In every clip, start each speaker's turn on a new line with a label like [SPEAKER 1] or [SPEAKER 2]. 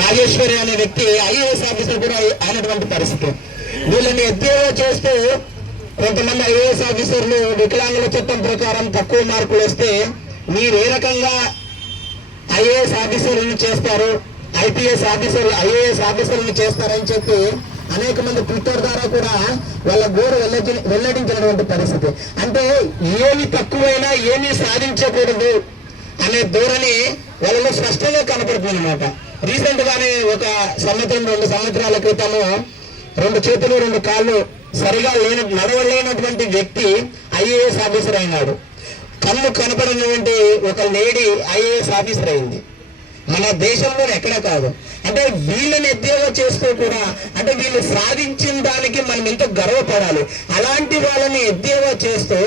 [SPEAKER 1] రాజేశ్వరి అనే వ్యక్తి IAS officer కూడా అయినటువంటి పరిస్థితి. వీళ్ళని ఎద్దేవా చేస్తూ కొంతమంది ఐఏఎస్ ఆఫీసర్లు వికలాంగుల చట్టం ప్రకారం తక్కువ మార్కులు వస్తే మీరు ఏ రకంగా ఐఏఎస్ ఆఫీసర్లను చేస్తారు? ఐపీఎస్ ఆఫీసర్ ఐఏఎస్ ఆఫీసర్లను చేస్తారని చెప్పి అనేక మంది ట్విట్టర్ ద్వారా కూడా వాళ్ళ గోరు వెల్లడి వెల్లడించినటువంటి పరిస్థితి. అంటే ఏమి తక్కువైనా ఏమీ సాధించకూడదు అనే ధోరణి వాళ్ళలో స్పష్టంగా కనపడుతుంది అనమాట రీసెంట్ గానే ఒక సంవత్సరం రెండు సంవత్సరాల క్రితము రెండు చేతులు రెండు కాళ్ళు సరిగా లేని నడవలేనటువంటి వ్యక్తి ఐఏఎస్ ఆఫీసర్ అయినాడు. కళ్ళు కనపడినటువంటి ఒక లేడీ ఐఏఎస్ ఆఫీసర్ అయింది. మన దేశంలో ఎక్కడ కాదు. అంటే వీళ్ళని ఎద్దేవా చేస్తూ కూడా అంటే వీళ్ళు సాధించిన దానికి మనం ఎంతో గర్వపడాలి. అలాంటి వాళ్ళని ఎద్దేవా చేస్తూ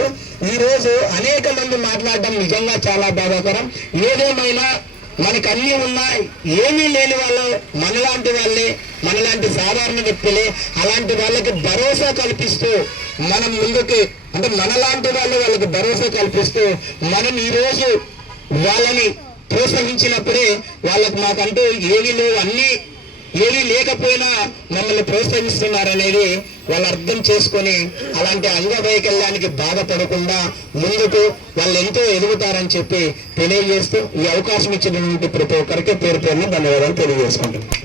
[SPEAKER 1] ఈరోజు అనేక మంది మాట్లాడడం నిజంగా చాలా బాధాకరం. ఏదేమైనా మనకు అన్నీ ఉన్నాయి. ఏమీ లేని వాళ్ళు మనలాంటి వాళ్ళే మనలాంటి సాధారణ వ్యక్తులే అలాంటి వాళ్ళకి భరోసా కల్పిస్తూ మనం ముందుకి అంటే మనలాంటి వాళ్ళు వాళ్ళకి భరోసా కల్పిస్తూ మనం ఈరోజు వాళ్ళని ప్రోత్సహించినప్పుడే వాళ్ళకి మాకంటూ ఏమీ లేవు. అన్నీ ఏమీ లేకపోయినా మమ్మల్ని ప్రోత్సహిస్తున్నారనేది వాళ్ళు అర్థం చేసుకొని అలాంటి అంగవైకల్యానికి బాధపడకుండా ముందుకు వాళ్ళు ఎంతో ఎదుగుతారని చెప్పి తెలియజేస్తూ ఈ అవకాశం ఇచ్చినటువంటి ప్రతి ఒక్కరికి పేరు పేరున ధన్యవాదాలు తెలియజేసుకుంటున్నాను